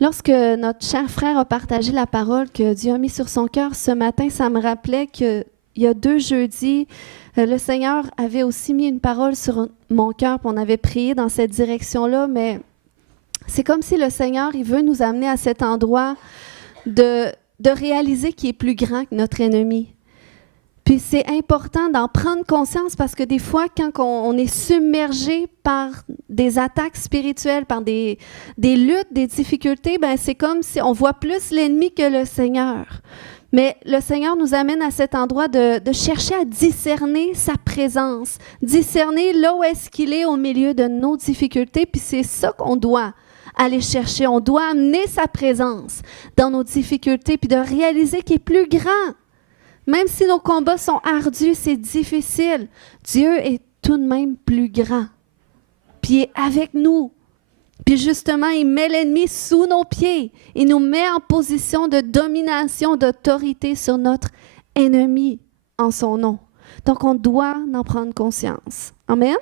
Lorsque notre cher frère a partagé la parole que Dieu a mis sur son cœur ce matin, ça me rappelait qu'il y a 2 jeudis, le Seigneur avait aussi mis une parole sur mon cœur, puis on avait prié dans cette direction-là, mais c'est comme si le Seigneur, il veut nous amener à cet endroit de réaliser qu'il est plus grand que notre ennemi. Puis c'est important d'en prendre conscience parce que des fois, quand on est submergé par des attaques spirituelles, par des luttes, des difficultés, ben c'est comme si on voit plus l'ennemi que le Seigneur. Mais le Seigneur nous amène à cet endroit de chercher à discerner sa présence, discerner là où est-ce qu'il est au milieu de nos difficultés, puis c'est ça qu'on doit aller chercher. On doit amener sa présence dans nos difficultés, puis de réaliser qu'il est plus grand. Même si nos combats sont ardus, c'est difficile, Dieu est tout de même plus grand. Puis il est avec nous. Puis justement, il met l'ennemi sous nos pieds. Il nous met en position de domination, d'autorité sur notre ennemi en son nom. Donc, on doit en prendre conscience. Amen?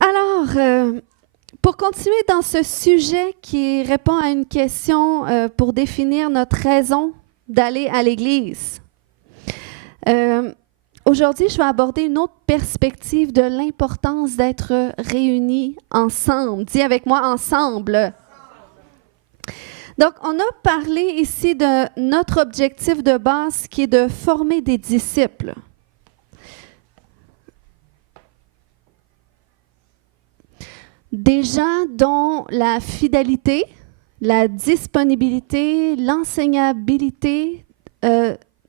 Alors, pour continuer dans ce sujet qui répond à une question pour définir notre raison d'aller à l'Église. Aujourd'hui, je vais aborder une autre perspective de l'importance d'être réunis ensemble. Dis avec moi, ensemble. Donc, on a parlé ici de notre objectif de base qui est de former des disciples. Des gens dont la fidélité, la disponibilité, l'enseignabilité,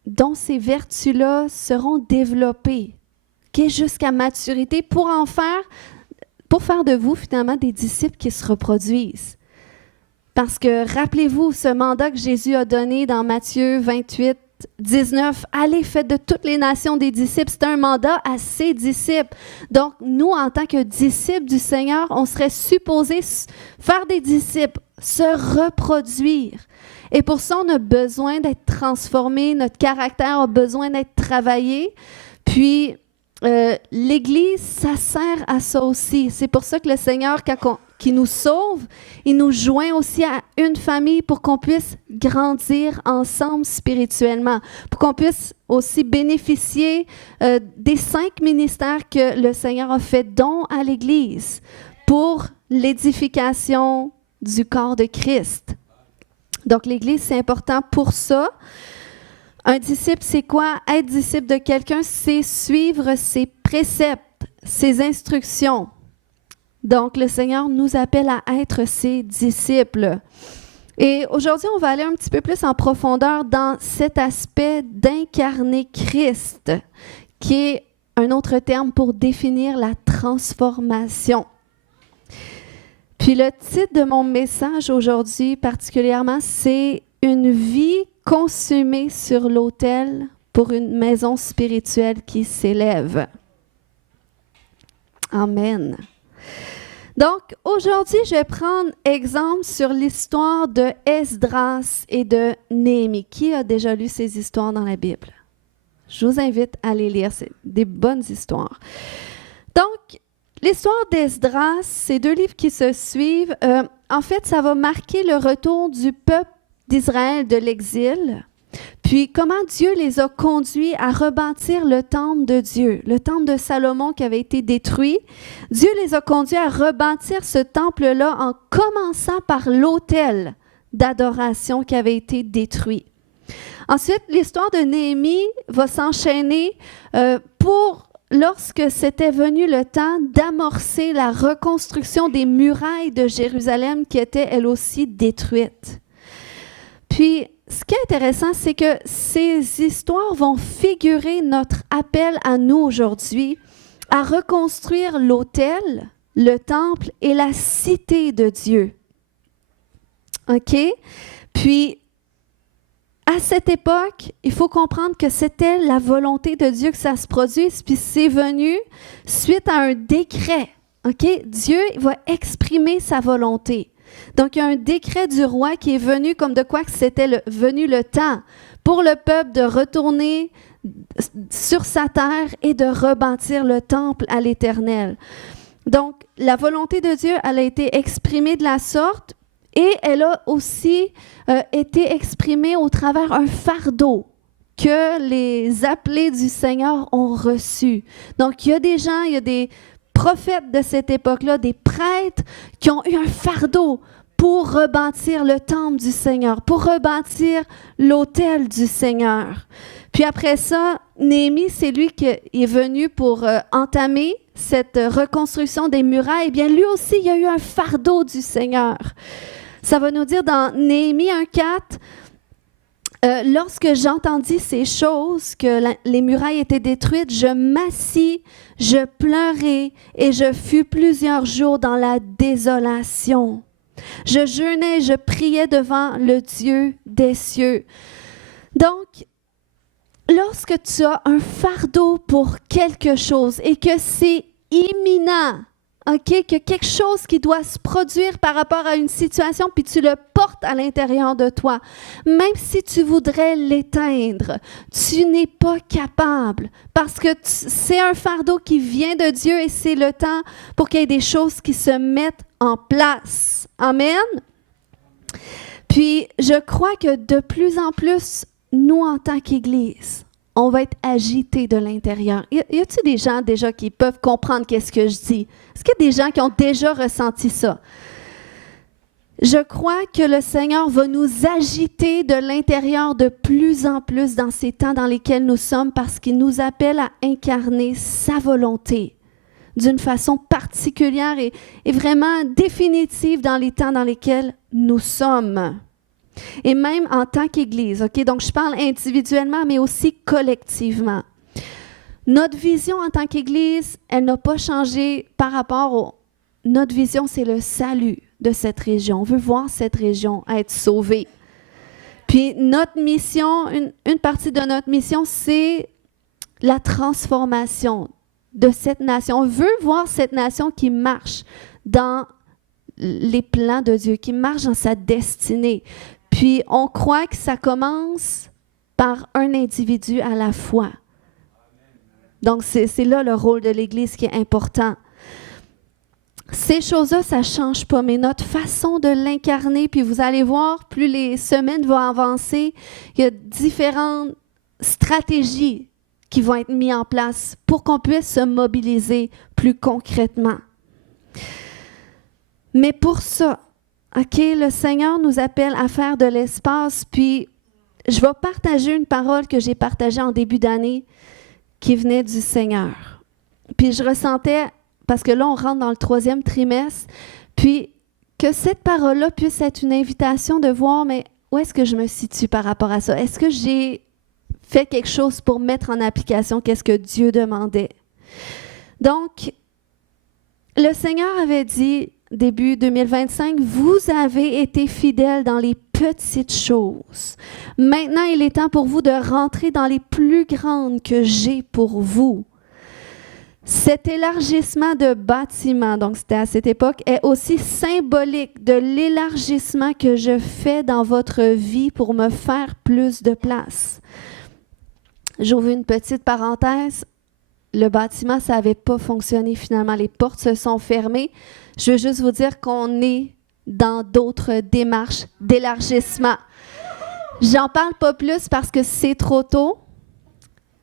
dont ces vertus-là seront développées jusqu'à maturité pour faire de vous finalement des disciples qui se reproduisent. Parce que rappelez-vous ce mandat que Jésus a donné dans Matthieu 28, 19, allez, faites de toutes les nations des disciples. C'est un mandat à ses disciples. Donc, nous, en tant que disciples du Seigneur, on serait supposés faire des disciples, se reproduire. Et pour ça, on a besoin d'être transformé, notre caractère a besoin d'être travaillé. Puis, l'Église, ça sert à ça aussi. C'est pour ça que le Seigneur, qui nous sauve, il nous joint aussi à une famille pour qu'on puisse grandir ensemble spirituellement, pour qu'on puisse aussi bénéficier des 5 ministères que le Seigneur a fait don à l'Église pour l'édification du corps de Christ. Donc, l'Église, c'est important pour ça. Un disciple, c'est quoi? Être disciple de quelqu'un, c'est suivre ses préceptes, ses instructions. Donc, le Seigneur nous appelle à être ses disciples. Et aujourd'hui, on va aller un petit peu plus en profondeur dans cet aspect d'incarner Christ, qui est un autre terme pour définir la transformation. Puis le titre de mon message aujourd'hui particulièrement, c'est « Une vie consumée sur l'autel pour une maison spirituelle qui s'élève ». Amen. Donc, aujourd'hui, je vais prendre exemple sur l'histoire de Esdras et de Néhémie. Qui a déjà lu ces histoires dans la Bible? Je vous invite à les lire, c'est des bonnes histoires. Donc, l'histoire d'Esdras, c'est 2 livres qui se suivent. En fait, ça va marquer le retour du peuple d'Israël de l'exil, puis comment Dieu les a conduits à rebâtir le temple de Dieu, le temple de Salomon qui avait été détruit. Dieu les a conduits à rebâtir ce temple-là en commençant par l'autel d'adoration qui avait été détruit. Ensuite, l'histoire de Néhémie va s'enchaîner pour lorsque c'était venu le temps d'amorcer la reconstruction des murailles de Jérusalem qui étaient elles aussi détruites. Puis, ce qui est intéressant, c'est que ces histoires vont figurer notre appel à nous aujourd'hui à reconstruire l'autel, le temple et la cité de Dieu. OK? Puis, à cette époque, il faut comprendre que c'était la volonté de Dieu que ça se produise, puis c'est venu suite à un décret. OK? Dieu va exprimer sa volonté. Donc, il y a un décret du roi qui est venu comme de quoi que c'était venu le temps pour le peuple de retourner sur sa terre et de rebâtir le temple à l'Éternel. Donc, la volonté de Dieu, elle a été exprimée de la sorte Et elle a aussi été exprimée au travers un fardeau que les appelés du Seigneur ont reçu. Donc, il y a des gens, il y a des prophètes de cette époque-là, des prêtres qui ont eu un fardeau pour rebâtir le temple du Seigneur, pour rebâtir l'autel du Seigneur. Puis après ça, Néhémie, c'est lui qui est venu pour entamer cette reconstruction des murailles. Eh bien, lui aussi, il y a eu un fardeau du Seigneur. Ça va nous dire dans Néhémie 1:4, lorsque j'entendis ces choses, que les murailles étaient détruites, je m'assis, je pleurai et je fus plusieurs jours dans la désolation. Je jeûnais, je priais devant le Dieu des cieux. Donc, lorsque tu as un fardeau pour quelque chose et que c'est imminent, OK, que quelque chose qui doit se produire par rapport à une situation, puis tu le portes à l'intérieur de toi, même si tu voudrais l'éteindre, tu n'es pas capable parce que c'est un fardeau qui vient de Dieu et c'est le temps pour qu'il y ait des choses qui se mettent en place. Amen. Puis, je crois que de plus en plus, nous, en tant qu'Église, on va être agités de l'intérieur. Y a-t-il des gens déjà qui peuvent comprendre qu'est-ce que je dis? Est-ce qu'il y a des gens qui ont déjà ressenti ça? Je crois que le Seigneur va nous agiter de l'intérieur de plus en plus dans ces temps dans lesquels nous sommes parce qu'il nous appelle à incarner sa volonté d'une façon particulière et vraiment définitive dans les temps dans lesquels nous sommes. Et même en tant qu'Église, OK? Donc, je parle individuellement, mais aussi collectivement. Notre vision en tant qu'Église, elle n'a pas changé par rapport au... Notre vision, c'est le salut de cette région. On veut voir cette région être sauvée. Puis, notre mission, une partie de notre mission, c'est la transformation de cette nation. On veut voir cette nation qui marche dans les plans de Dieu, qui marche dans sa destinée. Puis, on croit que ça commence par un individu à la fois. Donc, c'est là le rôle de l'Église qui est important. Ces choses-là, ça ne change pas, mais notre façon de l'incarner, puis vous allez voir, plus les semaines vont avancer, il y a différentes stratégies qui vont être mises en place pour qu'on puisse se mobiliser plus concrètement. Mais pour ça, OK, le Seigneur nous appelle à faire de l'espace, puis je vais partager une parole que j'ai partagée en début d'année qui venait du Seigneur. Puis je ressentais, parce que là, on rentre dans le 3e trimestre, puis que cette parole-là puisse être une invitation de voir, mais où est-ce que je me situe par rapport à ça? Est-ce que j'ai fait quelque chose pour mettre en application qu'est-ce que Dieu demandait? Donc, le Seigneur avait dit, début 2025, vous avez été fidèles dans les petites choses. Maintenant, il est temps pour vous de rentrer dans les plus grandes que j'ai pour vous. Cet élargissement de bâtiment, donc c'était à cette époque, est aussi symbolique de l'élargissement que je fais dans votre vie pour me faire plus de place. J'ouvre une petite parenthèse. Le bâtiment, ça n'avait pas fonctionné finalement. Les portes se sont fermées. Je veux juste vous dire qu'on est dans d'autres démarches d'élargissement. J'en parle pas plus parce que c'est trop tôt,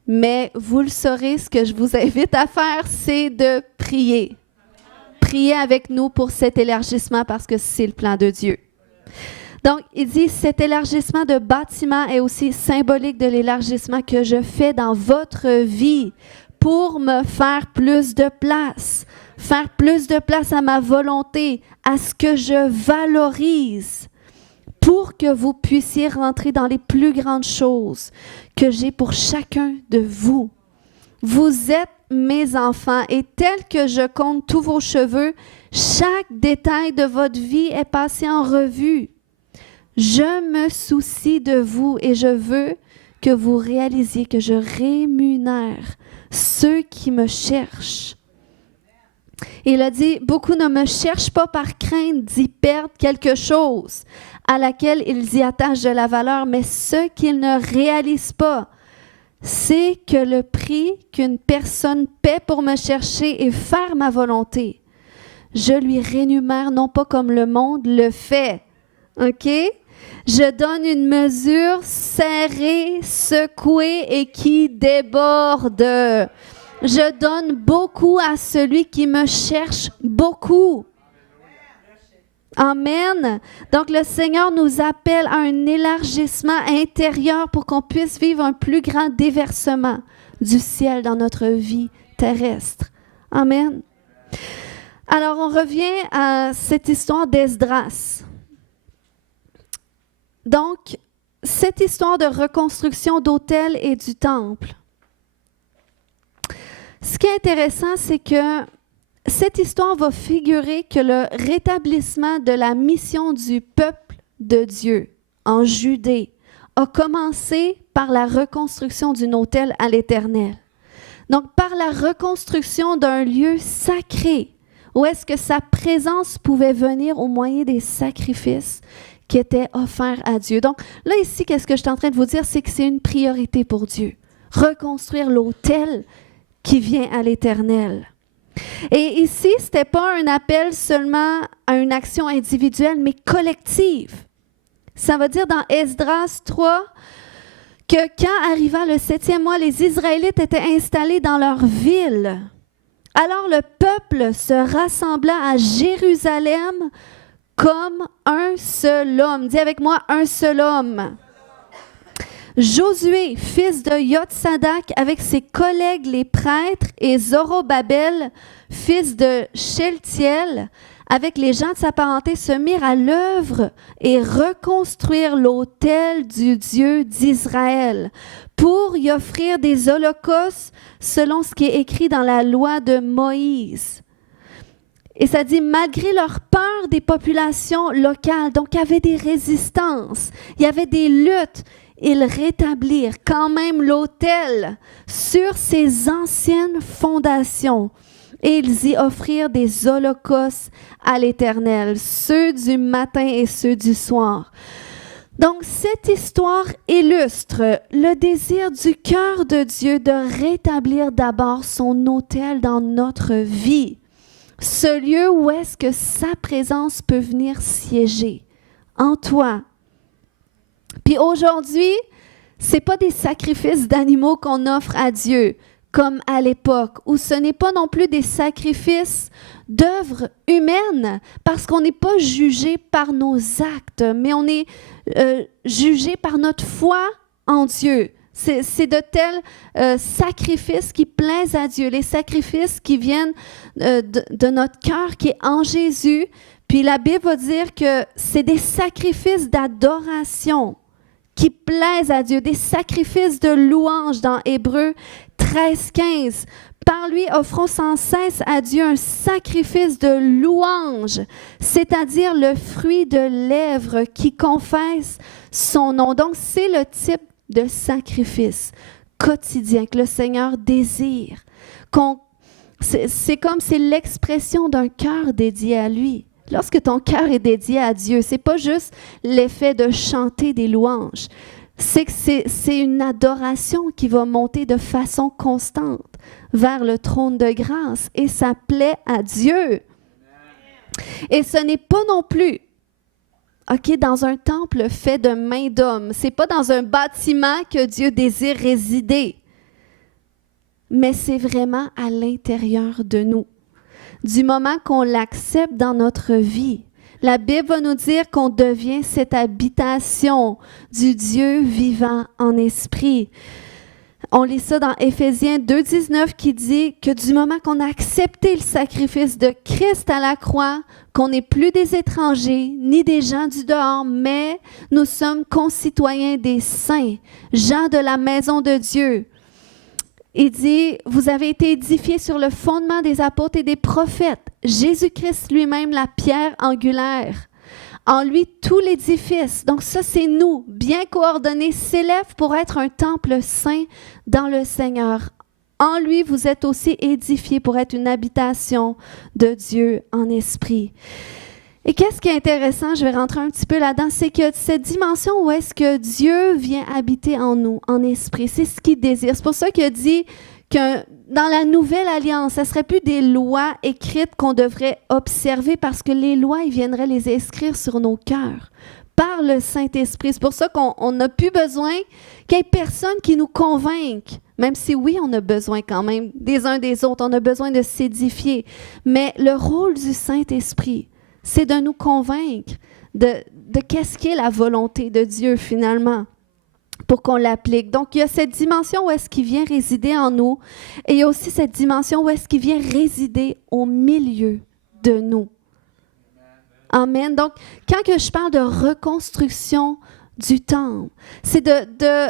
mais vous le saurez, ce que je vous invite à faire, c'est de prier. Priez avec nous pour cet élargissement parce que c'est le plan de Dieu. Donc, il dit, cet élargissement de bâtiment est aussi symbolique de l'élargissement que je fais dans votre vie pour me faire plus de place à ma volonté, à ce que je valorise, pour que vous puissiez rentrer dans les plus grandes choses que j'ai pour chacun de vous. Vous êtes mes enfants et tel que je compte tous vos cheveux, chaque détail de votre vie est passé en revue. Je me soucie de vous et je veux que vous réalisiez que je rémunère ceux qui me cherchent. Il a dit, beaucoup ne me cherchent pas par crainte d'y perdre quelque chose à laquelle ils y attachent de la valeur, mais ce qu'ils ne réalisent pas, c'est que le prix qu'une personne paie pour me chercher et faire ma volonté, je lui rémunère non pas comme le monde le fait. OK? Je donne une mesure serrée, secouée et qui déborde. Je donne beaucoup à celui qui me cherche beaucoup. Amen. Donc, le Seigneur nous appelle à un élargissement intérieur pour qu'on puisse vivre un plus grand déversement du ciel dans notre vie terrestre. Amen. Alors, on revient à cette histoire d'Esdras. Donc, cette histoire de reconstruction d'autel et du temple. Ce qui est intéressant, c'est que cette histoire va figurer que le rétablissement de la mission du peuple de Dieu en Judée a commencé par la reconstruction d'un autel à l'Éternel. Donc, par la reconstruction d'un lieu sacré, où est-ce que sa présence pouvait venir au moyen des sacrifices qui étaient offerts à Dieu. Donc, là, ici, qu'est-ce que je suis en train de vous dire, c'est que c'est une priorité pour Dieu. Reconstruire l'autel qui vient à l'Éternel. Et ici, ce n'était pas un appel seulement à une action individuelle, mais collective. Ça veut dire dans Esdras 3 que quand arriva le 7e mois, les Israélites étaient installés dans leur ville. Alors le peuple se rassembla à Jérusalem comme un seul homme. Dis avec moi, un seul homme. Josué, fils de Yotsadak, avec ses collègues les prêtres, et Zorobabel, fils de Sheltiel, avec les gens de sa parenté, se mirent à l'œuvre et reconstruire l'autel du Dieu d'Israël pour y offrir des holocaustes selon ce qui est écrit dans la loi de Moïse. Et ça dit, malgré leur peur des populations locales, donc il y avait des résistances, il y avait des luttes, ils rétablirent quand même l'autel sur ses anciennes fondations. Et ils y offrirent des holocaustes à l'Éternel, ceux du matin et ceux du soir. Donc, cette histoire illustre le désir du cœur de Dieu de rétablir d'abord son autel dans notre vie. Ce lieu où est-ce que sa présence peut venir siéger en toi. Puis aujourd'hui, ce n'est pas des sacrifices d'animaux qu'on offre à Dieu, comme à l'époque, où ce n'est pas non plus des sacrifices d'œuvres humaines, parce qu'on n'est pas jugé par nos actes, mais on est jugé par notre foi en Dieu. C'est de tels sacrifices qui plaisent à Dieu, les sacrifices qui viennent de notre cœur qui est en Jésus. Puis la Bible va dire que c'est des sacrifices d'adoration qui plaisent à Dieu, des sacrifices de louange dans Hébreux 13:15. Par lui, offrons sans cesse à Dieu un sacrifice de louange, c'est-à-dire le fruit de lèvres qui confesse son nom. Donc, c'est le type de sacrifice quotidien que le Seigneur désire. C'est l'expression d'un cœur dédié à lui. Lorsque ton cœur est dédié à Dieu, ce n'est pas juste l'effet de chanter des louanges. C'est que c'est une adoration qui va monter de façon constante vers le trône de grâce et ça plaît à Dieu. Et ce n'est pas non plus dans un temple fait de main d'homme. Ce n'est pas dans un bâtiment que Dieu désire résider, mais c'est vraiment à l'intérieur de nous. Du moment qu'on l'accepte dans notre vie, la Bible va nous dire qu'on devient cette habitation du Dieu vivant en esprit. On lit ça dans Éphésiens 2:19 qui dit que du moment qu'on a accepté le sacrifice de Christ à la croix, qu'on n'est plus des étrangers ni des gens du dehors, mais nous sommes concitoyens des saints, gens de la maison de Dieu. Il dit, vous avez été édifiés sur le fondement des apôtres et des prophètes. Jésus-Christ lui-même, la pierre angulaire. En lui, tout l'édifice, donc ça c'est nous, bien coordonnés, s'élève pour être un temple saint dans le Seigneur. En lui, vous êtes aussi édifiés pour être une habitation de Dieu en esprit. Et qu'est-ce qui est intéressant, je vais rentrer un petit peu là-dedans, c'est que cette dimension où est-ce que Dieu vient habiter en nous, en esprit, c'est ce qu'il désire. C'est pour ça qu'il a dit que dans la nouvelle alliance, ce ne serait plus des lois écrites qu'on devrait observer parce que les lois, ils viendraient les inscrire sur nos cœurs, par le Saint-Esprit. C'est pour ça qu'on n'a plus besoin qu'il y ait personne qui nous convainque. Même si oui, on a besoin quand même des uns des autres, on a besoin de s'édifier. Mais le rôle du Saint-Esprit, c'est de nous convaincre de qu'est-ce qu'est la volonté de Dieu finalement, pour qu'on l'applique. Donc, il y a cette dimension où est-ce qu'il vient résider en nous, et il y a aussi cette dimension où est-ce qu'il vient résider au milieu de nous. Amen. Donc, quand que je parle de reconstruction du temple, c'est de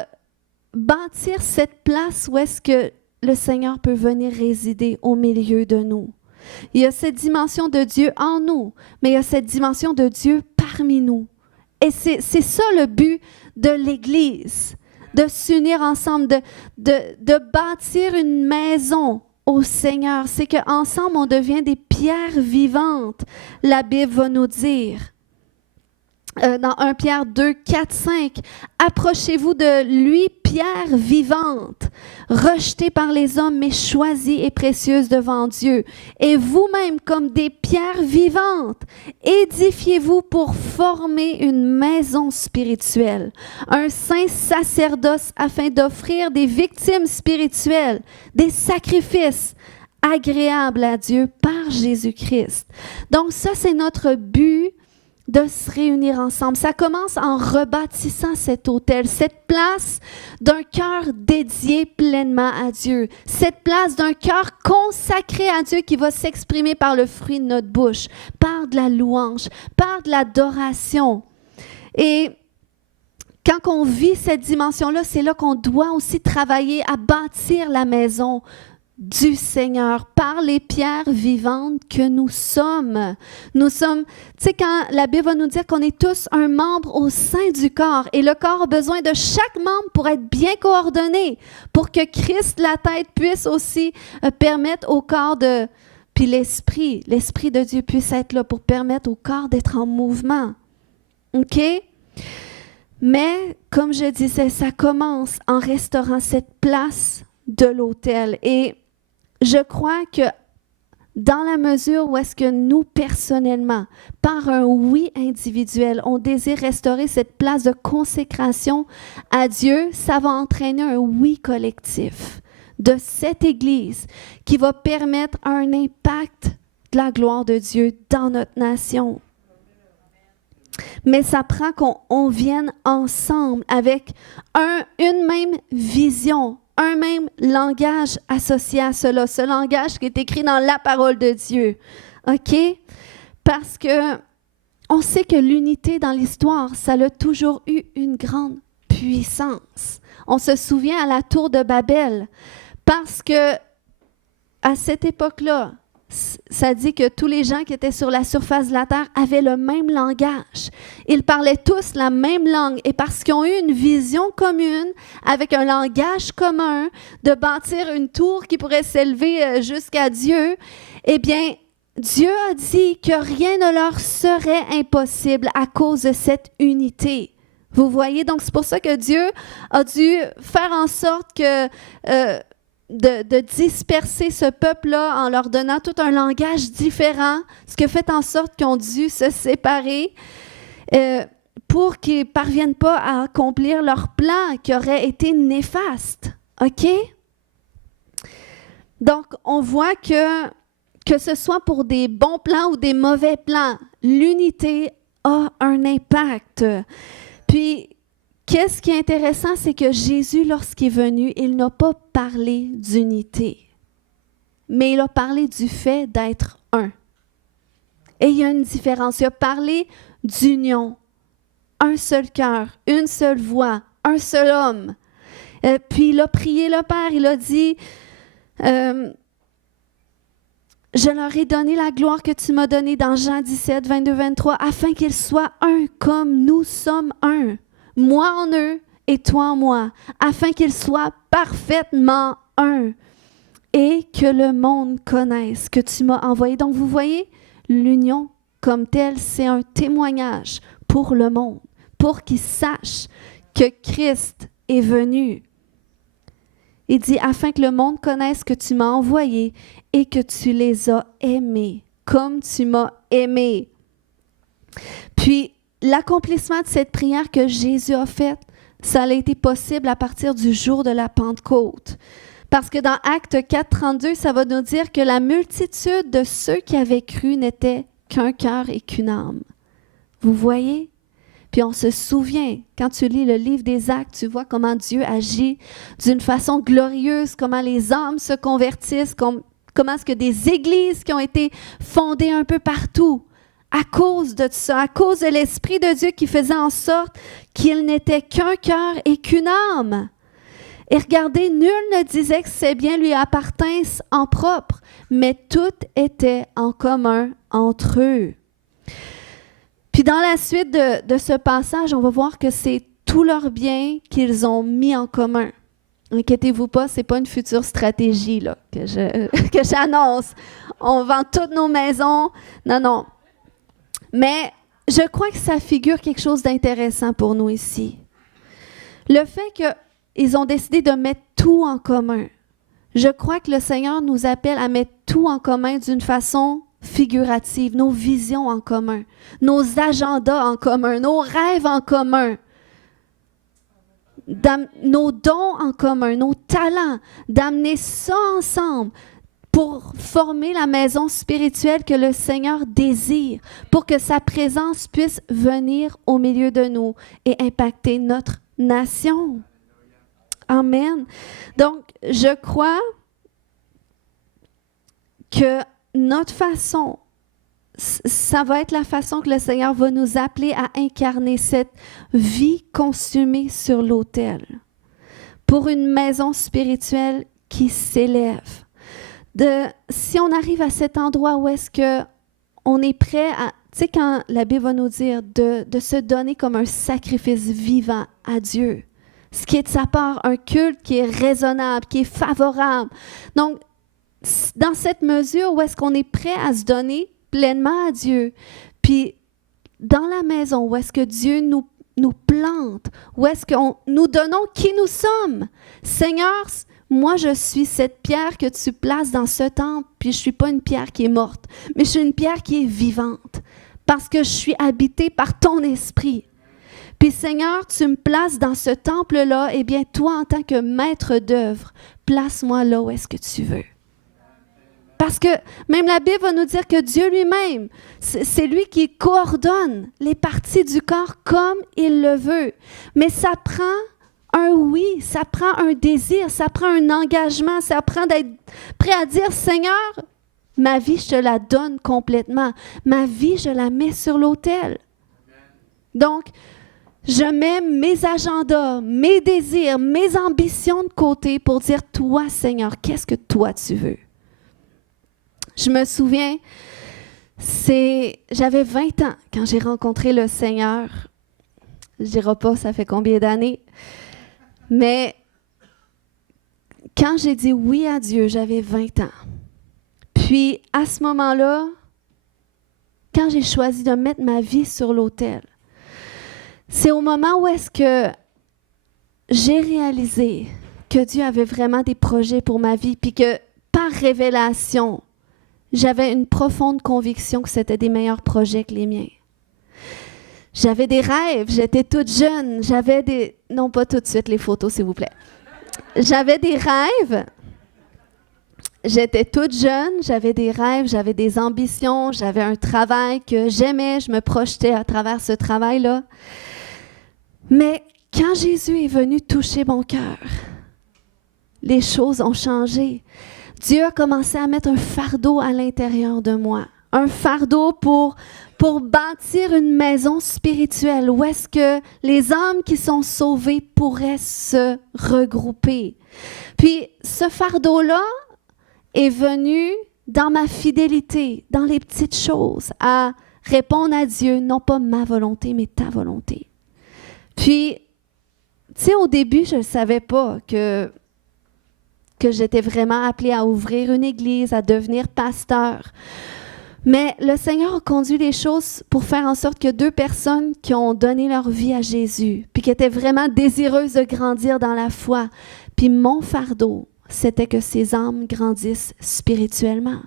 bâtir cette place où est-ce que le Seigneur peut venir résider au milieu de nous. Il y a cette dimension de Dieu en nous, mais il y a cette dimension de Dieu parmi nous. Et c'est ça le but de l'Église, de s'unir ensemble, de bâtir une maison au Seigneur. C'est qu'ensemble, on devient des pierres vivantes, la Bible va nous dire. Dans 1 Pierre 2, 4, 5, « Approchez-vous de lui, pierre vivante, rejetée par les hommes, mais choisie et précieuse devant Dieu. Et vous-même, comme des pierres vivantes, édifiez-vous pour former une maison spirituelle, un saint sacerdoce afin d'offrir des victimes spirituelles, des sacrifices agréables à Dieu par Jésus-Christ. » Donc ça, c'est notre but, de se réunir ensemble. Ça commence en rebâtissant cet autel, cette place d'un cœur dédié pleinement à Dieu, cette place d'un cœur consacré à Dieu qui va s'exprimer par le fruit de notre bouche, par de la louange, par de l'adoration. Et quand on vit cette dimension-là, c'est là qu'on doit aussi travailler à bâtir la maison du Seigneur par les pierres vivantes que nous sommes. Nous sommes, tu sais, quand la Bible va nous dire qu'on est tous un membre au sein du corps et le corps a besoin de chaque membre pour être bien coordonné, pour que Christ, la tête, puisse aussi permettre au corps de... Puis l'Esprit de Dieu puisse être là pour permettre au corps d'être en mouvement. OK? Mais, comme je disais, ça commence en restaurant cette place de l'autel. Et je crois que dans la mesure où est-ce que nous, personnellement, par un oui individuel, on désire restaurer cette place de consécration à Dieu, ça va entraîner un oui collectif de cette Église qui va permettre un impact de la gloire de Dieu dans notre nation. Mais ça prend qu'on vienne ensemble avec une même vision, un même langage associé à cela, ce langage qui est écrit dans la parole de Dieu. OK? Parce que on sait que l'unité dans l'histoire, ça a toujours eu une grande puissance. On se souvient à la tour de Babel, parce que à cette époque-là, ça dit que tous les gens qui étaient sur la surface de la terre avaient le même langage. Ils parlaient tous la même langue. Et parce qu'ils ont eu une vision commune, avec un langage commun, de bâtir une tour qui pourrait s'élever jusqu'à Dieu, eh bien, Dieu a dit que rien ne leur serait impossible à cause de cette unité. Vous voyez? Donc, c'est pour ça que Dieu a dû faire en sorte que... De disperser ce peuple-là en leur donnant tout un langage différent, ce qui a fait en sorte qu'ils ont dû se séparer pour qu'ils ne parviennent pas à accomplir leur plan qui aurait été néfaste. OK? Donc, on voit que ce soit pour des bons plans ou des mauvais plans, l'unité a un impact. Puis, qu'est-ce qui est intéressant, c'est que Jésus, lorsqu'il est venu, il n'a pas parlé d'unité, mais il a parlé du fait d'être un. Et il y a une différence. Il a parlé d'union, un seul cœur, une seule voix, un seul homme. Puis il a prié le Père, il a dit, je leur ai donné la gloire que tu m'as donnée dans Jean 17, 22, 23, afin qu'ils soient un comme nous sommes un. Moi en eux et toi en moi, afin qu'ils soient parfaitement un et que le monde connaisse que tu m'as envoyé. Donc, vous voyez, l'union comme telle, c'est un témoignage pour le monde, pour qu'ils sachent que Christ est venu. Il dit, afin que le monde connaisse que tu m'as envoyé et que tu les as aimés, comme tu m'as aimé. Puis, l'accomplissement de cette prière que Jésus a faite, ça a été possible à partir du jour de la Pentecôte. Parce que dans Actes 4:32, ça va nous dire que la multitude de ceux qui avaient cru n'était qu'un cœur et qu'une âme. Vous voyez? Puis on se souvient, quand tu lis le livre des Actes, tu vois comment Dieu agit d'une façon glorieuse, comment les âmes se convertissent, comment est-ce que des églises qui ont été fondées un peu partout à cause de ça, à cause de l'Esprit de Dieu qui faisait en sorte qu'il n'était qu'un cœur et qu'une âme. Et regardez, nul ne disait que ces biens lui appartinssent en propre, mais tout était en commun entre eux. Puis dans la suite de ce passage, on va voir que c'est tous leurs biens qu'ils ont mis en commun. Inquiétez-vous pas, ce n'est pas une future stratégie là, que j'annonce. On vend toutes nos maisons. Non, non. Mais je crois que ça figure quelque chose d'intéressant pour nous ici. Le fait qu'ils ont décidé de mettre tout en commun. Je crois que le Seigneur nous appelle à mettre tout en commun d'une façon figurative, nos visions en commun, nos agendas en commun, nos rêves en commun, nos dons en commun, nos talents, d'amener ça ensemble pour former la maison spirituelle que le Seigneur désire, pour que sa présence puisse venir au milieu de nous et impacter notre nation. Amen. Donc, je crois que notre façon, ça va être la façon que le Seigneur va nous appeler à incarner cette vie consumée sur l'autel pour une maison spirituelle qui s'élève. Si on arrive à cet endroit où est-ce qu'on est prêt à, tu sais, quand la Bible va nous dire de se donner comme un sacrifice vivant à Dieu, ce qui est de sa part un culte qui est raisonnable, qui est favorable. Donc, dans cette mesure où est-ce qu'on est prêt à se donner pleinement à Dieu, puis dans la maison où est-ce que Dieu nous plante, où est-ce que nous donnons qui nous sommes. Seigneur, moi je suis cette pierre que tu places dans ce temple, puis je ne suis pas une pierre qui est morte, mais je suis une pierre qui est vivante, parce que je suis habitée par ton esprit. Puis Seigneur, tu me places dans ce temple-là, eh bien toi en tant que maître d'œuvre, place-moi là où est-ce que tu veux. Parce que même la Bible va nous dire que Dieu lui-même, c'est lui qui coordonne les parties du corps comme il le veut. Mais ça prend un oui, ça prend un désir, ça prend un engagement, ça prend d'être prêt à dire, Seigneur, ma vie, je te la donne complètement. Ma vie, je la mets sur l'autel. Donc, je mets mes agendas, mes désirs, mes ambitions de côté pour dire, toi, Seigneur, qu'est-ce que toi tu veux? Je me souviens, j'avais 20 ans quand j'ai rencontré le Seigneur. Je ne dirai pas ça fait combien d'années, mais quand j'ai dit oui à Dieu, j'avais 20 ans. Puis à ce moment-là, quand j'ai choisi de mettre ma vie sur l'autel, c'est au moment où est-ce que j'ai réalisé que Dieu avait vraiment des projets pour ma vie, puis que par révélation, j'avais une profonde conviction que c'était des meilleurs projets que les miens. J'avais des rêves, j'étais toute jeune, non pas tout de suite les photos s'il vous plaît. J'avais des rêves, j'étais toute jeune, j'avais des rêves, j'avais des ambitions, j'avais un travail que j'aimais, je me projetais à travers ce travail-là. Mais quand Jésus est venu toucher mon cœur, les choses ont changé. Dieu a commencé à mettre un fardeau à l'intérieur de moi. Un fardeau pour bâtir une maison spirituelle où est-ce que les âmes qui sont sauvées pourraient se regrouper. Puis ce fardeau-là est venu dans ma fidélité, dans les petites choses, à répondre à Dieu, non pas ma volonté, mais ta volonté. Puis, tu sais, au début, je ne savais pas que j'étais vraiment appelée à ouvrir une église, à devenir pasteur. Mais le Seigneur a conduit les choses pour faire en sorte que 2 personnes qui ont donné leur vie à Jésus, puis qui étaient vraiment désireuses de grandir dans la foi. Puis mon fardeau, c'était que ces âmes grandissent spirituellement.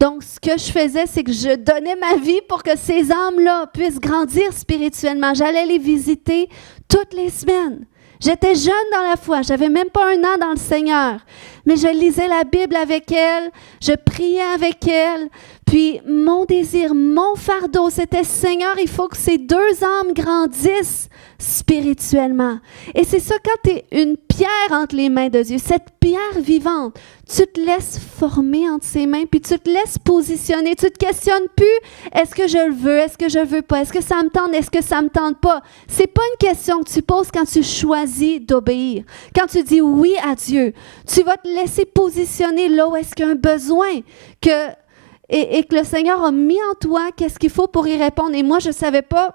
Donc, ce que je faisais, c'est que je donnais ma vie pour que ces âmes-là puissent grandir spirituellement. J'allais les visiter toutes les semaines. J'étais jeune dans la foi, j'avais même pas 1 an dans le Seigneur, mais je lisais la Bible avec elle, je priais avec elle, puis mon désir, mon fardeau, c'était Seigneur, il faut que ces 2 âmes grandissent spirituellement. Et c'est ça, quand tu es une pierre entre les mains de Dieu, cette pierre vivante, tu te laisses former entre ses mains, puis tu te laisses positionner. Tu ne te questionnes plus, est-ce que je le veux, est-ce que je ne veux pas, est-ce que ça me tente, est-ce que ça ne me tente pas. Ce n'est pas une question que tu poses quand tu choisis d'obéir. Quand tu dis oui à Dieu, tu vas te laisser positionner là où est-ce qu'il y a un besoin et que le Seigneur a mis en toi, qu'est-ce qu'il faut pour y répondre. Et moi, je ne savais pas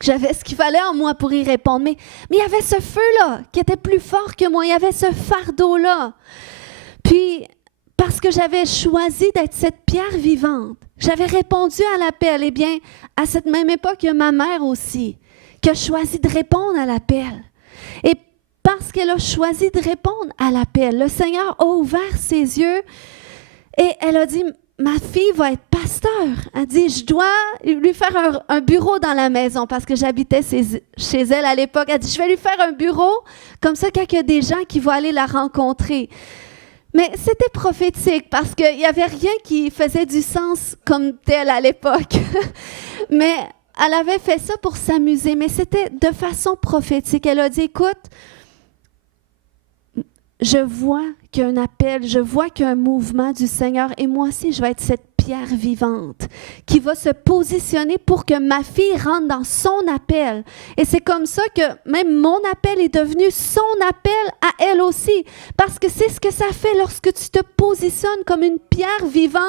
que j'avais ce qu'il fallait en moi pour y répondre. Mais il y avait ce feu-là qui était plus fort que moi. Il y avait ce fardeau-là. Puis, parce que j'avais choisi d'être cette pierre vivante, j'avais répondu à l'appel. Eh bien, à cette même époque, il y a ma mère aussi qui a choisi de répondre à l'appel. Et parce qu'elle a choisi de répondre à l'appel, le Seigneur a ouvert ses yeux et elle a dit, ma fille va être pasteur. Elle dit, je dois lui faire un bureau dans la maison parce que j'habitais chez elle à l'époque. Elle dit, je vais lui faire un bureau, comme ça, quand il y a des gens qui vont aller la rencontrer. Mais c'était prophétique parce qu'il n'y avait rien qui faisait du sens comme tel à l'époque. Mais elle avait fait ça pour s'amuser, mais c'était de façon prophétique. Elle a dit, écoute, je vois qu'il y a un appel, je vois qu'il y a un mouvement du Seigneur et moi aussi, je vais être cette pierre vivante qui va se positionner pour que ma fille rentre dans son appel. Et c'est comme ça que même mon appel est devenu son appel à elle aussi. Parce que c'est ce que ça fait lorsque tu te positionnes comme une pierre vivante,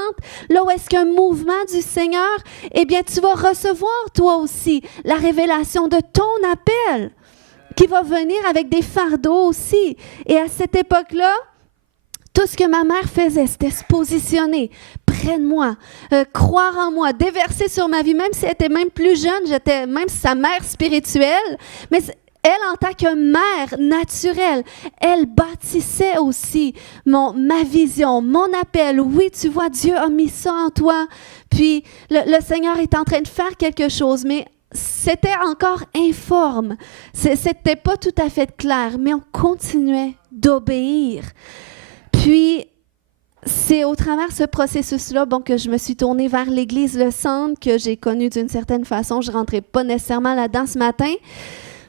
là où est-ce qu'il y a un mouvement du Seigneur, eh bien, tu vas recevoir toi aussi la révélation de ton appel, qui va venir avec des fardeaux aussi. Et à cette époque-là, tout ce que ma mère faisait, c'était se positionner près de moi, croire en moi, déverser sur ma vie, même si elle était même plus jeune, j'étais même sa mère spirituelle, mais elle, en tant que mère naturelle, elle bâtissait aussi ma vision, mon appel. Oui, tu vois, Dieu a mis ça en toi, puis le Seigneur est en train de faire quelque chose, mais c'était encore informe. C'était pas tout à fait clair, mais on continuait d'obéir. Puis, c'est au travers de ce processus-là que je me suis tournée vers l'Église Le Centre, que j'ai connue d'une certaine façon. Je ne rentrais pas nécessairement là-dedans ce matin,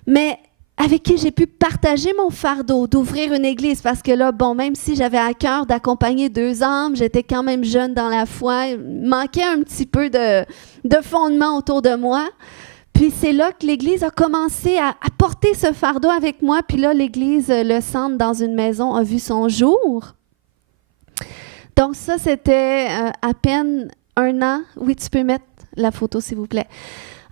mais avec qui j'ai pu partager mon fardeau d'ouvrir une église. Parce que là, même si j'avais à cœur d'accompagner 2 âmes, j'étais quand même jeune dans la foi. Il manquait un petit peu de fondement autour de moi. Puis c'est là que l'Église a commencé à porter ce fardeau avec moi. Puis là, l'Église Le Centre, dans une maison, a vu son jour. Donc ça, c'était à peine 1 an. Oui, tu peux mettre la photo, s'il vous plaît.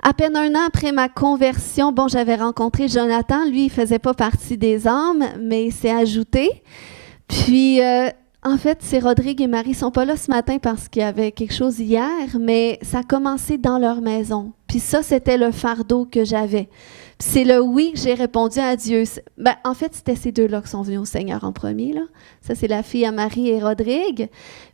À peine 1 an après ma conversion, j'avais rencontré Jonathan. Lui, il ne faisait pas partie des âmes, mais il s'est ajouté. Puis, en fait, c'est Rodrigue et Marie ne sont pas là ce matin parce qu'il y avait quelque chose hier, mais ça a commencé dans leur maison. Puis ça, c'était le fardeau que j'avais. Puis c'est le oui que j'ai répondu à Dieu. En fait, c'était ces 2-là qui sont venus au Seigneur en premier, là. Ça, c'est la fille à Marie et Rodrigue.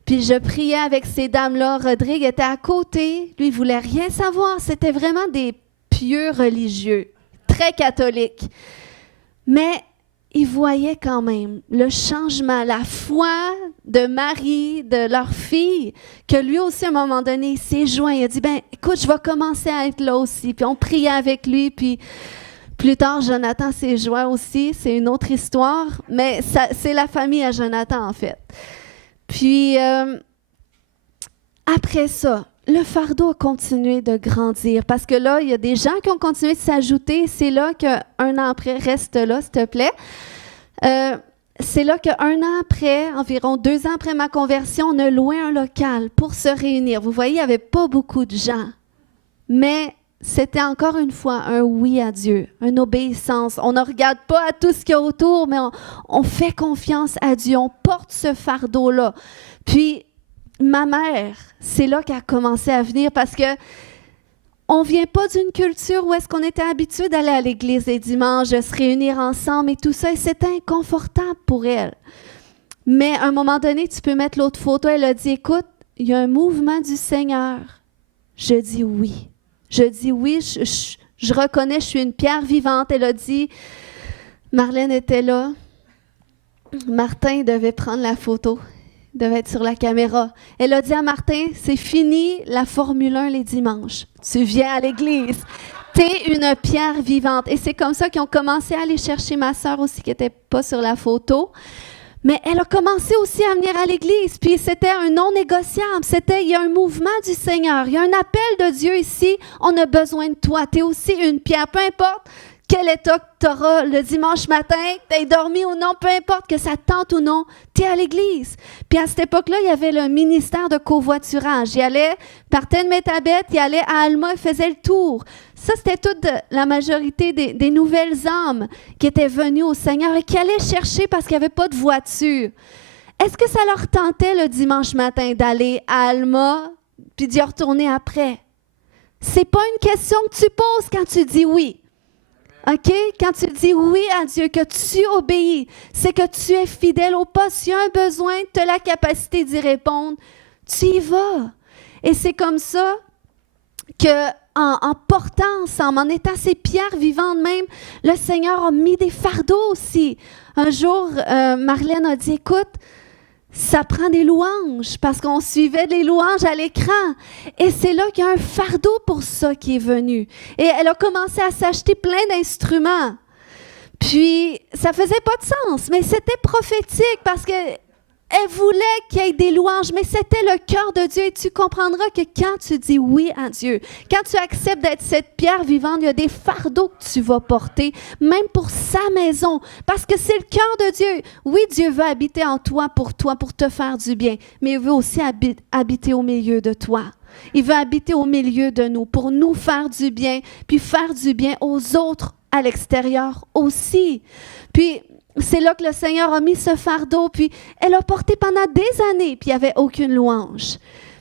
Puis je priais avec ces dames-là. Rodrigue était à côté. Lui, il ne voulait rien savoir. C'était vraiment des pieux religieux, très catholiques. Mais ils voyaient quand même le changement, la foi de Marie, de leur fille, que lui aussi, à un moment donné, il s'est joint. Il a dit, écoute, je vais commencer à être là aussi. Puis on priait avec lui, puis plus tard, Jonathan s'est joint aussi. C'est une autre histoire, mais c'est la famille à Jonathan, en fait. Puis, après ça, le fardeau a continué de grandir parce que là, il y a des gens qui ont continué de s'ajouter. C'est là qu'un an après, reste là, s'il te plaît. C'est là qu'un an après, environ 2 ans après ma conversion, on a loué un local pour se réunir. Vous voyez, il n'y avait pas beaucoup de gens, mais c'était encore une fois un oui à Dieu, une obéissance. On ne regarde pas à tout ce qu'il y a autour, mais on fait confiance à Dieu, on porte ce fardeau-là. Puis, ma mère, c'est là qu'elle a commencé à venir parce que on ne vient pas d'une culture où est-ce qu'on était habitué d'aller à l'église les dimanches, de se réunir ensemble et tout ça, et c'était inconfortable pour elle. Mais à un moment donné, tu peux mettre l'autre photo, elle a dit, écoute, il y a un mouvement du Seigneur, je dis oui. Je dis oui, je reconnais, je suis une pierre vivante. Elle a dit, Marlène était là, Martin devait prendre la photo, devait être sur la caméra. Elle a dit à Martin, c'est fini la Formule 1 les dimanches. Tu viens à l'église. T'es une pierre vivante. Et c'est comme ça qu'ils ont commencé à aller chercher ma sœur aussi, qui n'était pas sur la photo. Mais elle a commencé aussi à venir à l'église. Puis c'était un non négociable. Il y a un mouvement du Seigneur. Il y a un appel de Dieu ici. On a besoin de toi. Tu es aussi une pierre. Peu importe quel état que tu auras le dimanche matin, que tu aies dormi ou non, peu importe que ça te tente ou non, tu es à l'église. Puis à cette époque-là, il y avait le ministère de covoiturage. Il allait, partait de Métabeth, il allait à Alma, il faisait le tour. Ça, c'était toute la majorité des nouvelles âmes qui étaient venues au Seigneur et qui allaient chercher parce qu'il n'y avait pas de voiture. Est-ce que ça leur tentait le dimanche matin d'aller à Alma puis d'y retourner après? C'est pas une question que tu poses quand tu dis oui. OK? Quand tu dis oui à Dieu, que tu obéis, c'est que tu es fidèle au poste. S'il y a un besoin, tu as la capacité d'y répondre, tu y vas. Et c'est comme ça qu'en portant ensemble, en étant ces pierres vivantes même, le Seigneur a mis des fardeaux aussi. Un jour, Marlène a dit, écoute, ça prend des louanges parce qu'on suivait des louanges à l'écran. Et c'est là qu'il y a un fardeau pour ça qui est venu. Et elle a commencé à s'acheter plein d'instruments. Puis, ça faisait pas de sens, mais c'était prophétique parce qu'elle voulait qu'il y ait des louanges, mais c'était le cœur de Dieu. Et tu comprendras que quand tu dis oui à Dieu, quand tu acceptes d'être cette pierre vivante, il y a des fardeaux que tu vas porter, même pour sa maison, parce que c'est le cœur de Dieu. Oui, Dieu veut habiter en toi, pour te faire du bien, mais il veut aussi habiter au milieu de toi. Il veut habiter au milieu de nous, pour nous faire du bien, puis faire du bien aux autres à l'extérieur aussi. Puis, c'est là que le Seigneur a mis ce fardeau, puis elle a porté pendant des années, puis il n'y avait aucune louange.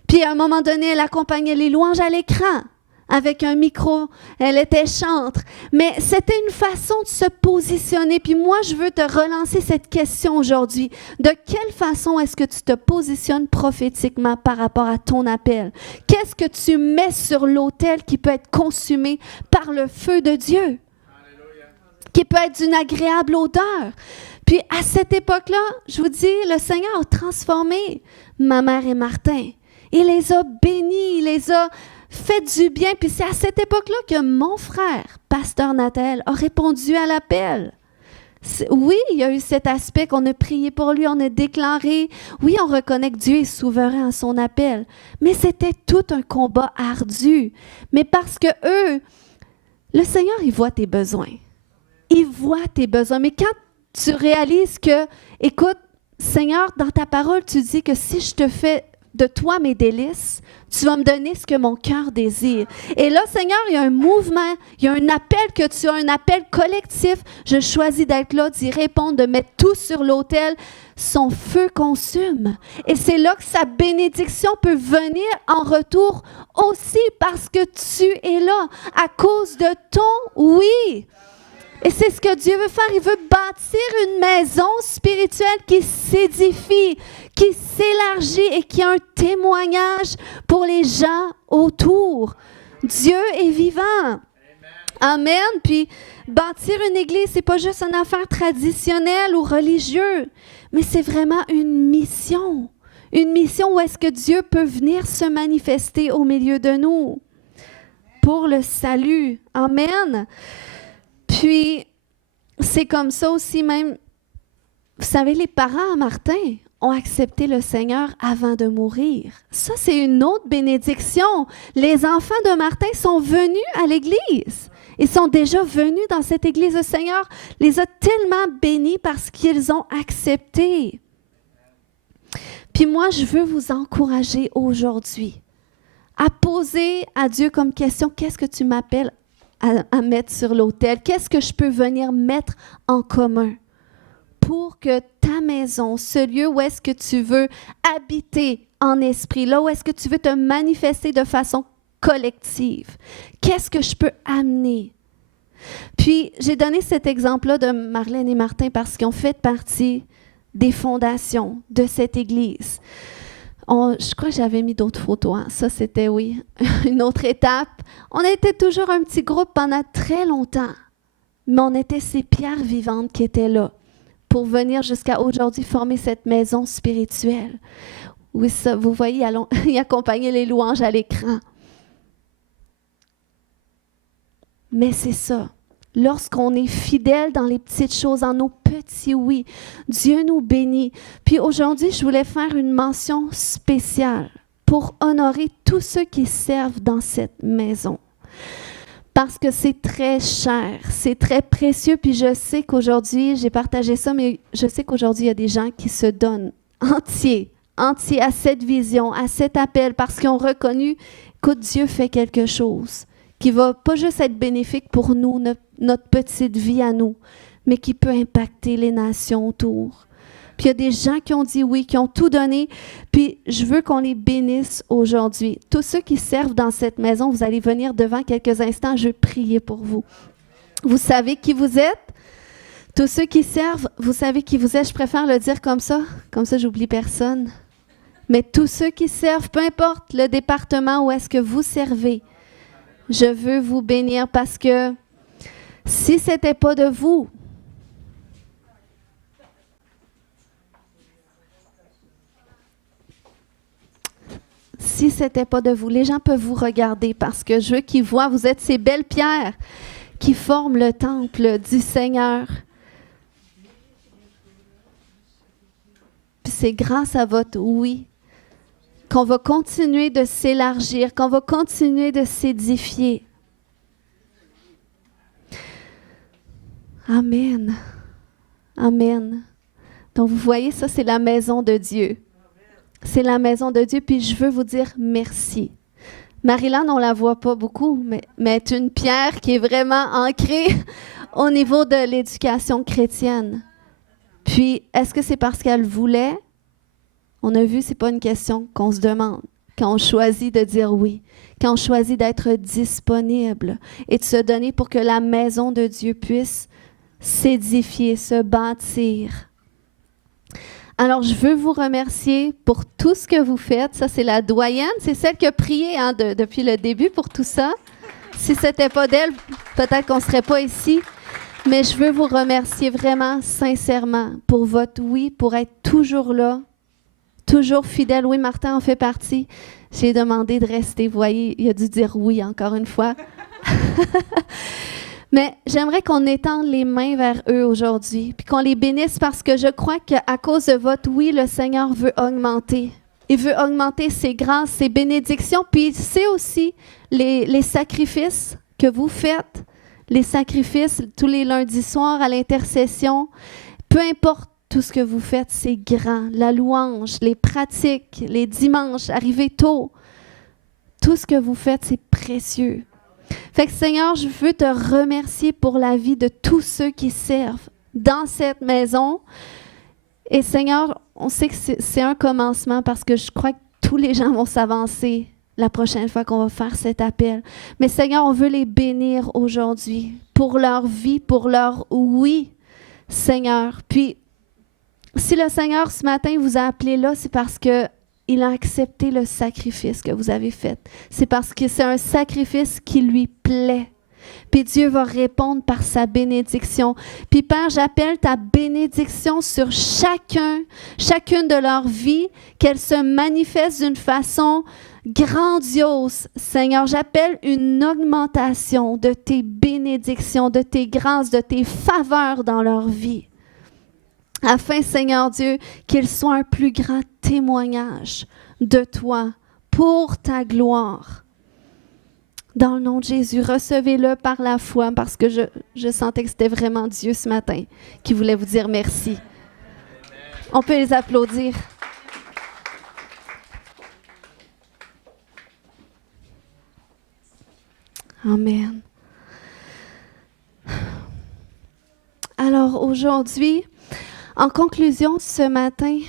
Puis à un moment donné, elle accompagnait les louanges à l'écran, avec un micro, elle était chantre. Mais c'était une façon de se positionner. Puis moi, je veux te relancer cette question aujourd'hui. De quelle façon est-ce que tu te positionnes prophétiquement par rapport à ton appel? Qu'est-ce que tu mets sur l'autel qui peut être consumé par le feu de Dieu? Qui peut être d'une agréable odeur. Puis à cette époque-là, je vous dis, le Seigneur a transformé ma mère et Martin. Il les a bénis, il les a fait du bien. Puis c'est à cette époque-là que mon frère, pasteur Nathanaël, a répondu à l'appel. Oui, il y a eu cet aspect qu'on a prié pour lui, on a déclaré. Oui, on reconnaît que Dieu est souverain à son appel. Mais c'était tout un combat ardu. Mais parce que eux, le Seigneur, il voit tes besoins. Il voit tes besoins. Mais quand tu réalises que, écoute, Seigneur, dans ta parole, tu dis que si je te fais de toi mes délices, tu vas me donner ce que mon cœur désire. Et là, Seigneur, il y a un mouvement, il y a un appel que tu as, un appel collectif. Je choisis d'être là, d'y répondre, de mettre tout sur l'autel. Son feu consume. Et c'est là que sa bénédiction peut venir en retour aussi parce que tu es là à cause de ton oui. Et c'est ce que Dieu veut faire. Il veut bâtir une maison spirituelle qui s'édifie, qui s'élargit et qui a un témoignage pour les gens autour. Dieu est vivant. Amen. Puis, bâtir une église, c'est pas juste une affaire traditionnelle ou religieuse, mais c'est vraiment une mission. Une mission où est-ce que Dieu peut venir se manifester au milieu de nous pour le salut. Amen. Puis, c'est comme ça aussi même, vous savez, les parents à Martin ont accepté le Seigneur avant de mourir. Ça, c'est une autre bénédiction. Les enfants de Martin sont venus à l'église. Ils sont déjà venus dans cette église. Le Seigneur les a tellement bénis parce qu'ils ont accepté. Puis moi, je veux vous encourager aujourd'hui à poser à Dieu comme question, qu'est-ce que tu m'appelles à mettre sur l'autel? Qu'est-ce que je peux venir mettre en commun pour que ta maison, ce lieu où est-ce que tu veux habiter en esprit, là où est-ce que tu veux te manifester de façon collective, qu'est-ce que je peux amener? Puis, j'ai donné cet exemple-là de Marlène et Martin parce qu'ils ont fait partie des fondations de cette église. Je crois que j'avais mis d'autres photos. Hein. Ça, c'était, oui, une autre étape. On était toujours un petit groupe pendant très longtemps, mais on était ces pierres vivantes qui étaient là pour venir jusqu'à aujourd'hui former cette maison spirituelle. Oui, ça, vous voyez, il accompagnait les louanges à l'écran. Mais c'est ça. Lorsqu'on est fidèle dans les petites choses, dans nos petits oui, Dieu nous bénit. Puis aujourd'hui, je voulais faire une mention spéciale pour honorer tous ceux qui servent dans cette maison. Parce que c'est très cher, c'est très précieux. Puis je sais qu'aujourd'hui, j'ai partagé ça, mais je sais qu'aujourd'hui, il y a des gens qui se donnent entiers à cette vision, à cet appel, parce qu'ils ont reconnu que Dieu fait quelque chose qui va pas juste être bénéfique pour nous, notre petite vie à nous, mais qui peut impacter les nations autour. Puis il y a des gens qui ont dit oui, qui ont tout donné, puis je veux qu'on les bénisse aujourd'hui. Tous ceux qui servent dans cette maison, vous allez venir devant quelques instants, je vais prier pour vous. Vous savez qui vous êtes? Tous ceux qui servent, vous savez qui vous êtes? Je préfère le dire comme ça j'oublie personne. Mais tous ceux qui servent, peu importe le département où est-ce que vous servez, je veux vous bénir parce que si ce n'était pas de vous, les gens peuvent vous regarder parce que je veux qu'ils voient, vous êtes ces belles pierres qui forment le temple du Seigneur. Puis c'est grâce à votre oui qu'on va continuer de s'élargir, qu'on va continuer de s'édifier. Amen. Amen. Donc, vous voyez, ça, c'est la maison de Dieu. C'est la maison de Dieu, puis je veux vous dire merci. Marilyn, on ne la voit pas beaucoup, mais est une pierre qui est vraiment ancrée au niveau de l'éducation chrétienne. Puis, est-ce que c'est parce qu'elle voulait? On a vu, ce n'est pas une question qu'on se demande. Quand on choisit de dire oui, quand on choisit d'être disponible et de se donner pour que la maison de Dieu puisse s'édifier, se bâtir. Alors, je veux vous remercier pour tout ce que vous faites. Ça, c'est la doyenne. C'est celle qui a prié depuis le début pour tout ça. Si ce n'était pas d'elle, peut-être qu'on ne serait pas ici. Mais je veux vous remercier vraiment sincèrement pour votre oui, pour être toujours là, toujours fidèle. Oui, Martin en fait partie. J'ai demandé de rester. Vous voyez, il a dû dire oui encore une fois. Mais j'aimerais qu'on étende les mains vers eux aujourd'hui, puis qu'on les bénisse parce que je crois qu'à cause de votre oui, le Seigneur veut augmenter. Il veut augmenter ses grâces, ses bénédictions, puis c'est aussi les sacrifices que vous faites, les sacrifices tous les lundis soirs à l'intercession. Peu importe tout ce que vous faites, c'est grand. La louange, les pratiques, les dimanches, arriver tôt. Tout ce que vous faites, c'est précieux. Fait que Seigneur, je veux te remercier pour la vie de tous ceux qui servent dans cette maison. Et Seigneur, on sait que c'est un commencement parce que je crois que tous les gens vont s'avancer la prochaine fois qu'on va faire cet appel. Mais Seigneur, on veut les bénir aujourd'hui pour leur vie, pour leur oui, Seigneur. Puis, si le Seigneur ce matin vous a appelé là, c'est parce que il a accepté le sacrifice que vous avez fait. C'est parce que c'est un sacrifice qui lui plaît. Puis Dieu va répondre par sa bénédiction. Puis Père, j'appelle ta bénédiction sur chacune de leurs vies, qu'elle se manifeste d'une façon grandiose. Seigneur, j'appelle une augmentation de tes bénédictions, de tes grâces, de tes faveurs dans leur vie. Afin, Seigneur Dieu, qu'il soit un plus grand témoignage de toi pour ta gloire. Dans le nom de Jésus, recevez-le par la foi parce que je sentais que c'était vraiment Dieu ce matin qui voulait vous dire merci. On peut les applaudir. Amen. Alors aujourd'hui, en conclusion, ce matin,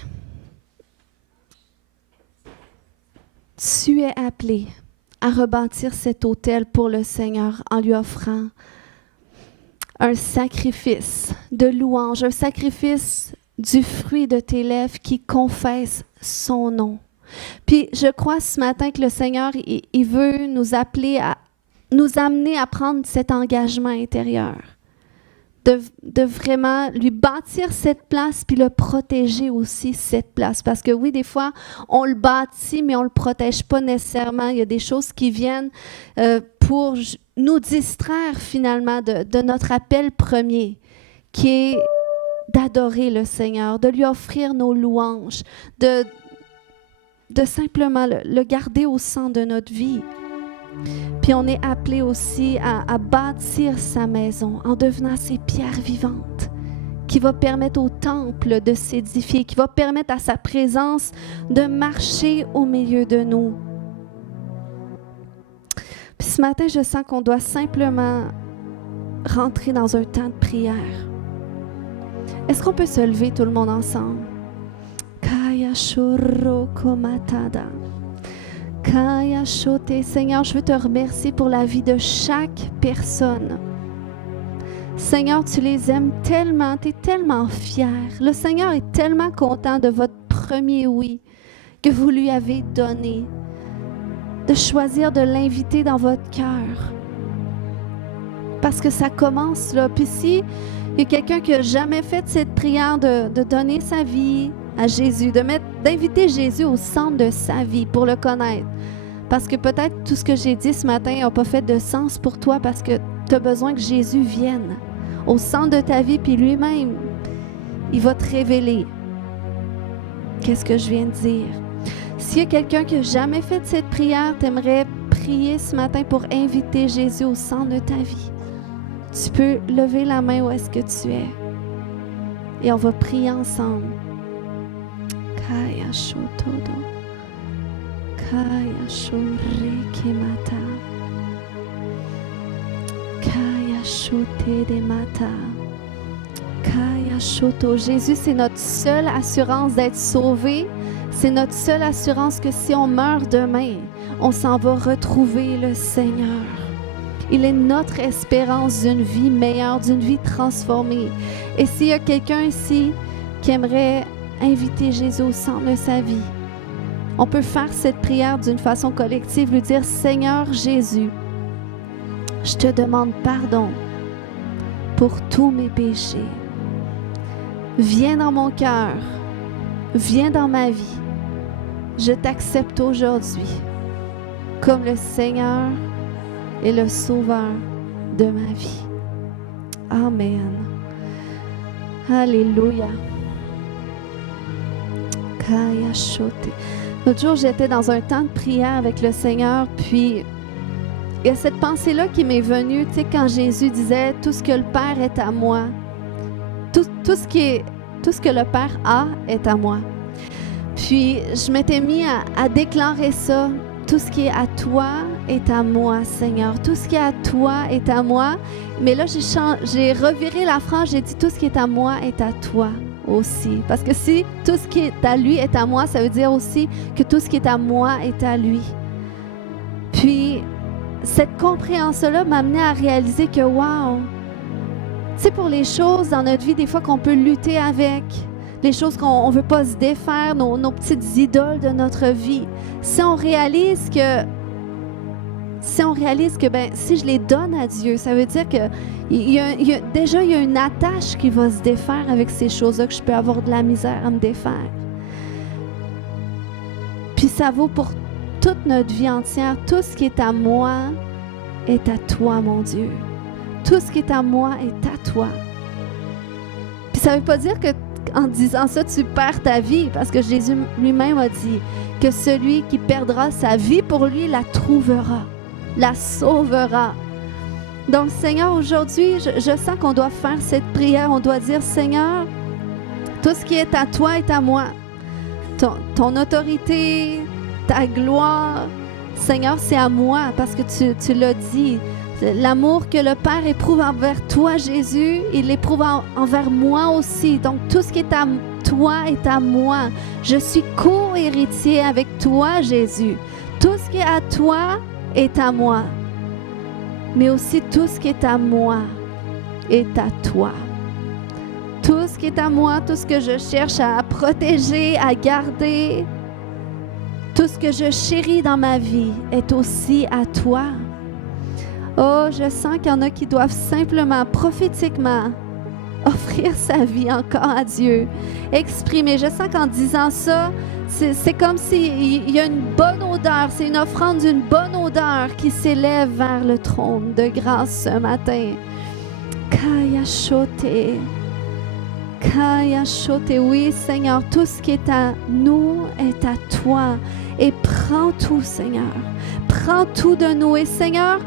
tu es appelé à rebâtir cet autel pour le Seigneur en lui offrant un sacrifice de louange, un sacrifice du fruit de tes lèvres qui confesse son nom. Puis je crois ce matin que le Seigneur, il veut nous appeler à nous amener à prendre cet engagement intérieur, de vraiment lui bâtir cette place puis le protéger aussi, cette place. Parce que oui, des fois, on le bâtit, mais on ne le protège pas nécessairement. Il y a des choses qui viennent pour nous distraire finalement de notre appel premier, qui est d'adorer le Seigneur, de lui offrir nos louanges, de simplement le garder au centre de notre vie. Puis on est appelé aussi à bâtir sa maison en devenant ces pierres vivantes qui va permettre au temple de s'édifier, qui va permettre à sa présence de marcher au milieu de nous. Puis ce matin, je sens qu'on doit simplement rentrer dans un temps de prière. Est-ce qu'on peut se lever tout le monde ensemble? Kaya shoroko matada. Kaya shote. Seigneur, je veux te remercier pour la vie de chaque personne. Seigneur, tu les aimes tellement, tu es tellement fier. Le Seigneur est tellement content de votre premier oui que vous lui avez donné, de choisir de l'inviter dans votre cœur. Parce que ça commence là. Puis si il y a quelqu'un qui n'a jamais fait cette prière de donner sa vie à Jésus, d'inviter Jésus au centre de sa vie pour le connaître. Parce que peut-être tout ce que j'ai dit ce matin n'a pas fait de sens pour toi parce que tu as besoin que Jésus vienne au centre de ta vie, puis lui-même, il va te révéler qu'est-ce que je viens de dire. S'il y a quelqu'un qui n'a jamais fait cette prière, tu aimerais prier ce matin pour inviter Jésus au centre de ta vie. Tu peux lever la main où est-ce que tu es. Et on va prier ensemble. Kaya shotodo. Kaya shoreke mata. Kaya shote de mata. Kaya shoto. Jésus, c'est notre seule assurance d'être sauvé. C'est notre seule assurance que si on meurt demain, on s'en va retrouver le Seigneur. Il est notre espérance d'une vie meilleure, d'une vie transformée. Et s'il y a quelqu'un ici qui aimerait inviter Jésus au centre de sa vie, on peut faire cette prière d'une façon collective, lui dire « Seigneur Jésus, je te demande pardon pour tous mes péchés. Viens dans mon cœur, viens dans ma vie. Je t'accepte aujourd'hui comme le Seigneur et le Sauveur de ma vie. » Amen. Alléluia. Kaya shote. L'autre jour, j'étais dans un temps de prière avec le Seigneur, puis il y a cette pensée-là qui m'est venue, tu sais, quand Jésus disait « Tout ce que le Père est à moi, tout ce que le Père a est à moi. » Puis, je m'étais mis à déclarer ça. Tout ce qui est à toi est à moi, Seigneur. Tout ce qui est à toi est à moi. Mais là, j'ai reviré la phrase, j'ai dit tout ce qui est à moi est à toi aussi. Parce que si tout ce qui est à lui est à moi, ça veut dire aussi que tout ce qui est à moi est à lui. Puis, cette compréhension-là m'a amené à réaliser que, wow, tu sais, pour les choses dans notre vie, des fois qu'on peut lutter avec, les choses qu'on ne veut pas se défaire, nos petites idoles de notre vie, si on réalise que ben, si je les donne à Dieu, ça veut dire que déjà il y a une attache qui va se défaire avec ces choses-là, que je peux avoir de la misère à me défaire. Puis ça vaut pour toute notre vie entière. Tout ce qui est à moi est à toi, mon Dieu. Tout ce qui est à moi est à toi. Puis ça ne veut pas dire que en disant ça, tu perds ta vie, parce que Jésus lui-même a dit que celui qui perdra sa vie pour lui la trouvera, la sauvera. Donc, Seigneur, aujourd'hui, je sens qu'on doit faire cette prière. On doit dire, Seigneur, tout ce qui est à toi est à moi. Ton autorité, ta gloire, Seigneur, c'est à moi, parce que tu l'as dit. L'amour que le Père éprouve envers toi, Jésus, il l'éprouve envers moi aussi. Donc, tout ce qui est à toi est à moi. Je suis co-héritier avec toi, Jésus. Tout ce qui est à toi est à moi. Mais aussi tout ce qui est à moi est à toi. Tout ce qui est à moi, tout ce que je cherche à protéger, à garder, Tout ce que je chéris dans ma vie est aussi à toi. Oh, je sens qu'il y en a qui doivent simplement, prophétiquement, offrir sa vie encore à Dieu. Exprimer. Je sens qu'en disant ça, c'est comme s'il y a une bonne odeur. C'est une offrande d'une bonne odeur qui s'élève vers le trône de grâce ce matin. Kaya shote. Kaya shote. Oui, Seigneur, tout ce qui est à nous est à toi. Et prends tout, Seigneur. Prends tout de nous. Et Seigneur,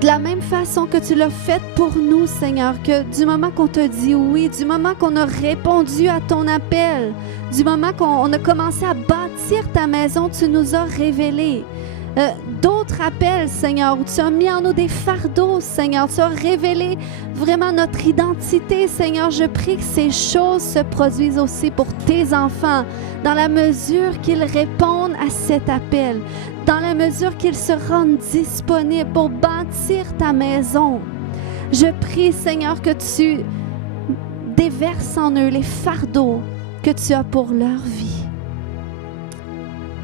de la même façon que tu l'as fait pour nous, Seigneur, que du moment qu'on t'a dit oui, du moment qu'on a répondu à ton appel, du moment qu'on a commencé à bâtir ta maison, tu nous as révélé d'autres appels, Seigneur, où tu as mis en nous des fardeaux, Seigneur. Tu as révélé vraiment notre identité, Seigneur. Je prie que ces choses se produisent aussi pour tes enfants, dans la mesure qu'ils répondent à cet appel, dans la mesure qu'ils se rendent disponibles pour bâtir ta maison. Je prie, Seigneur, que tu déverses en eux les fardeaux que tu as pour leur vie.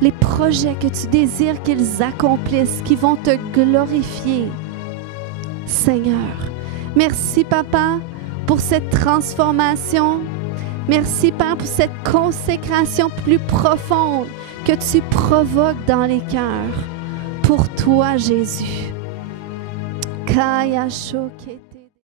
Les projets que tu désires qu'ils accomplissent, qui vont te glorifier. Seigneur, merci, Papa, pour cette transformation. Merci, Père, pour cette consécration plus profonde que tu provoques dans les cœurs. Pour toi, Jésus. Kaya Shokete.